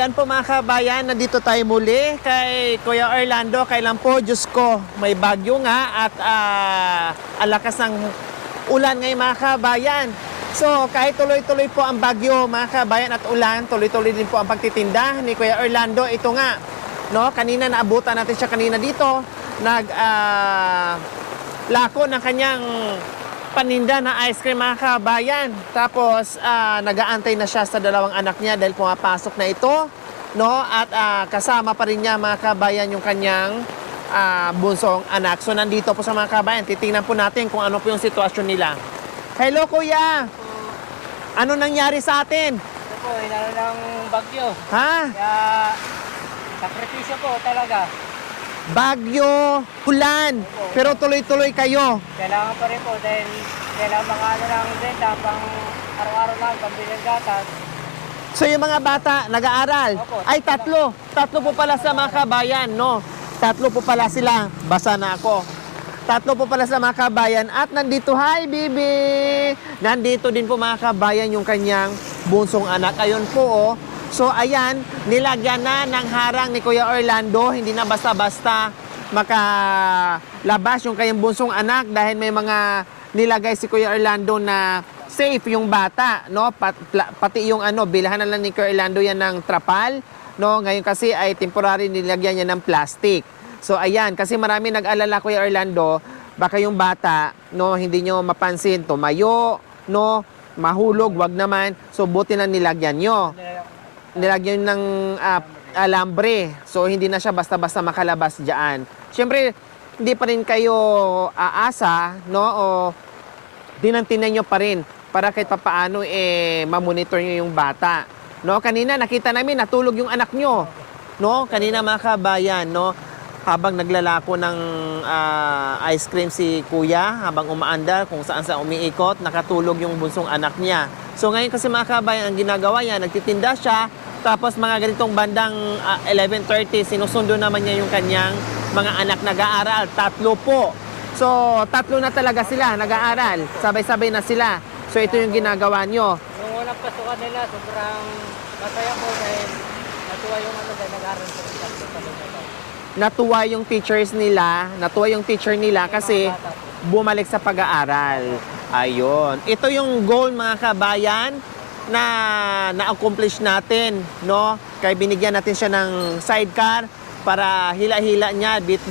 ayan po mga kabayan, nandito tayo muli kay Kuya Orlando. Kailan po, Diyos ko, may bagyo nga at alakas ng ulan ngayon mga kabayan. So kahit tuloy-tuloy po ang bagyo mga kabayan at ulan, tuloy-tuloy din po ang pagtitinda ni Kuya Orlando. Ito nga, no, kanina naabutan natin siya kanina dito, lako ng kanyang paninda na ice cream mga kabayan. Tapos nag-aantay na siya sa dalawang anak niya dahil pumapasok na ito, no? At kasama pa rin niya mga kabayan yung kanyang bunsong anak. So nandito po sa mga kabayan, titingnan po natin kung ano po yung sitwasyon nila. Hello kuya! Ano nangyari sa atin? Ito po, inano ng bagyo. Ha? Kaya sakripisyo po talaga. Bagyo, ulan, pero tuloy-tuloy kayo. Kailangan pa rin po dahil kailangan mga ano lang benta pang araw-araw lang, pambili ng gatas. So yung mga bata nag-aaral? Opo, Ay, tatlo. Tatlo po pala sa mga kabayan, no? Tatlo po pala sila. Basa na ako. Tatlo po pala sa mga kabayan. At nandito, hi, baby! Nandito din po mga kabayan yung kanyang bunsong anak. Ayun po, oh. So, ayan, nilagyan na ng harang ni Kuya Orlando. Hindi na basta-basta makalabas yung kanyang bunsong anak dahil may mga nilagay si Kuya Orlando na safe yung bata, no? Pati yung bilhan na lang ni Kuya Orlando yan ng trapal, no? Ngayon kasi ay temporary nilagyan niya ng plastic. So, ayan, kasi marami nag-alala Kuya Orlando, baka yung bata, no, hindi nyo mapansin, tumayo, no, mahulog, wag naman. So, buti na nilagyan nyo. Nilagyan ng alambre. So, hindi na siya basta-basta makalabas dyan. Siyempre, hindi pa rin kayo aasa, no? O dinantinan nyo pa rin para kahit papaano mamonitor nyo yung bata. No? Kanina, nakita namin, natulog yung anak nyo. No? Kanina, mga kabayan, no? Habang naglalako ng ice cream si kuya, habang umaandar kung saan umiikot, nakatulog yung bunsong anak niya. So ngayon kasi mga kabayan, ang ginagawa niya, nagtitinda siya, tapos mga ganitong bandang 11:30, sinusundo naman niya yung kanyang mga anak nag-aaral. Tatlo po. So tatlo na talaga sila nag-aaral. Sabay-sabay na sila. So ito yung ginagawa nyo. Yung unang pasukan nila, sobrang masaya po dahil natuwa yung dahil nag-aaral sa tatlo sa lugar. Natuwa yung teacher nila kasi bumalik sa pag-aaral. Ayun. Ito yung goal mga kabayan na na-accomplish natin, no? Kaya binigyan natin siya ng sidecar para hila-hila niya, bit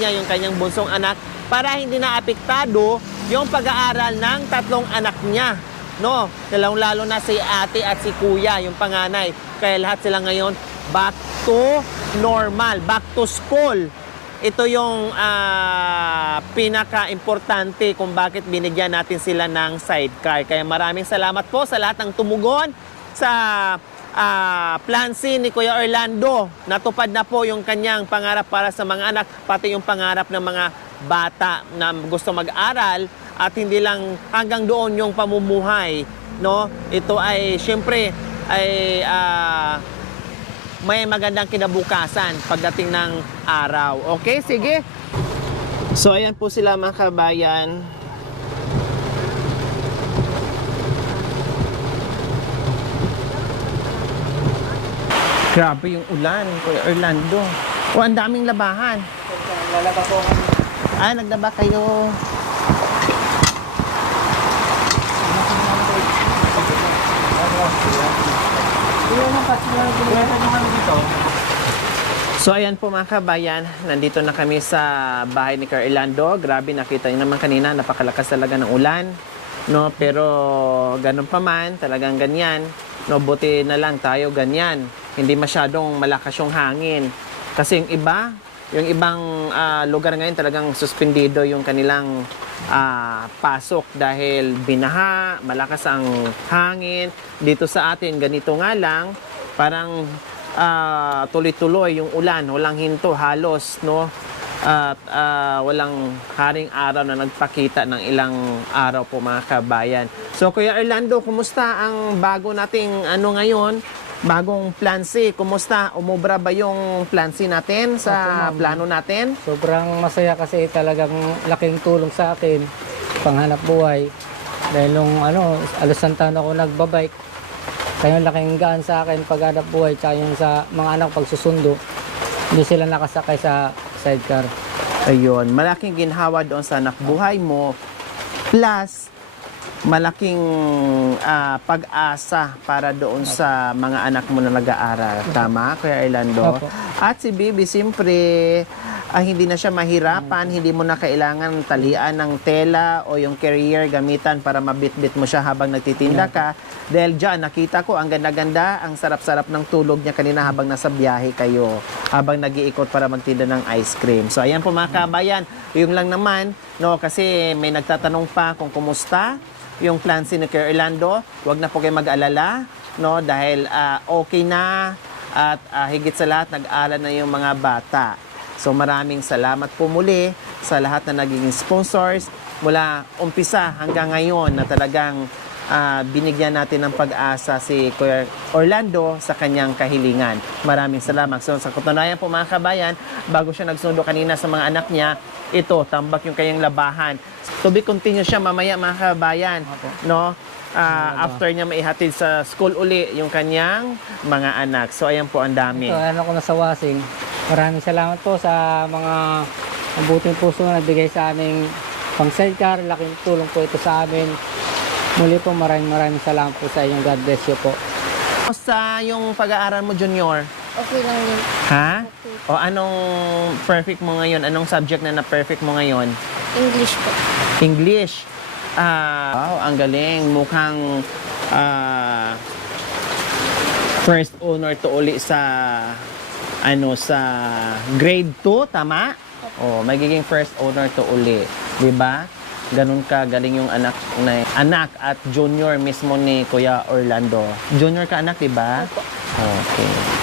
niya yung kanyang bunsong anak para hindi na apektado yung pag-aaral ng tatlong anak niya, no? Lalo na si ate at si kuya, yung panganay. Kaya lahat sila ngayon back to normal, back to school. Ito yung pinaka-importante kung bakit binigyan natin sila ng sidecar. Kaya maraming salamat po sa lahat ng tumugon sa plan C ni Kuya Orlando. Natupad na po yung kanyang pangarap para sa mga anak, pati yung pangarap ng mga bata na gusto mag-aral at hindi lang hanggang doon yung pamumuhay, no? Ito ay siyempre ay may magandang kinabukasan pagdating ng araw. Okay, sige. So, ayan po sila mga kabayan. Grabe yung ulan, Kuya Orlando. O, ang daming labahan. Lalaba po kami. Naglaba kayo. So ayan po mga kabayan, nandito na kami sa bahay ni Kuya Orlando. Grabe, nakita niyo naman kanina, napakalakas talaga ng ulan, no? Pero ganun pa man, talagang ganyan, no? Buti na lang tayo ganyan. Hindi masyadong malakas yung hangin. Kasi yung ibang lugar ngayon talagang suspendido yung kanilang pasok dahil binaha, malakas ang hangin. Dito sa atin, ganito nga lang, parang tuloy-tuloy yung ulan, walang hinto halos, no? At walang haring araw na nagpakita ng ilang araw po mga kabayan. So Kuya Orlando, kumusta ang bago nating ngayon? Bagong plan C, kumusta? Umubra ba yung plan C natin sa plano natin? Sobrang masaya kasi talagang laking tulong sa akin, panghanap buhay. Dahil nung alas ng taon ako nagbabike, Kaya yung laking gaan sa akin paghanap buhay, tsaka yung sa mga anak pagsusundo, hindi sila nakasakay sa sidecar. Ayun, malaking ginhawa doon sa anak buhay mo. Plus, malaking pag-asa para doon sa mga anak mo na nag-aaral. Tama, Kuya Orlando? Opo. At si Bibi, siyempre, hindi na siya mahirapan, hindi mo na kailangan talian ng tela o yung carrier gamitan para mabitbit mo siya habang nagtitinda ka. Dahil dyan, nakita ko, ang ganda-ganda, ang sarap-sarap ng tulog niya kanina habang nasa biyahe kayo, habang nag-iikot para magtinda ng ice cream. So, ayan po mga kabayan, yung lang naman, no, kasi may nagtatanong pa kung kumusta yung plan si Kuya Orlando. Huwag na po kayo mag-alala, no, dahil okay na at higit sa lahat, nag-aaral na yung mga bata. So maraming salamat po muli sa lahat na naging sponsors mula umpisa hanggang ngayon na talagang binigyan natin ng pag-asa si Kuya Orlando sa kanyang kahilingan. Maraming salamat. So sa katunayan po mga kabayan, bago siya nagsundo kanina sa mga anak niya, ito, tambak yung kanyang labahan. To be continued siya mamaya mga kabayan, no? After niya maihatid sa school uli yung kanyang mga anak. So ayan po ang dami. Ito, ano ko na sa Wasing. Maraming salamat po sa mga mabuting puso na nagbigay sa aming pang sidecar. Laking tulong po ito sa amin. Muli po maraming salamat po sa inyo. God bless you po. Sa yung pag-aaral mo, Junior? Okay lang yun. Ha? O anong perfect mo ngayon? Anong subject na na-perfect mo ngayon? English po. English. Wow, ang galing. Mukhang first honor to uli sa sa grade 2, tama? Oh, magiging first honor to uli, 'di ba? Ganun ka galing yung anak at junior mismo ni Kuya Orlando. Junior ka anak, 'di ba? Opo. Okay.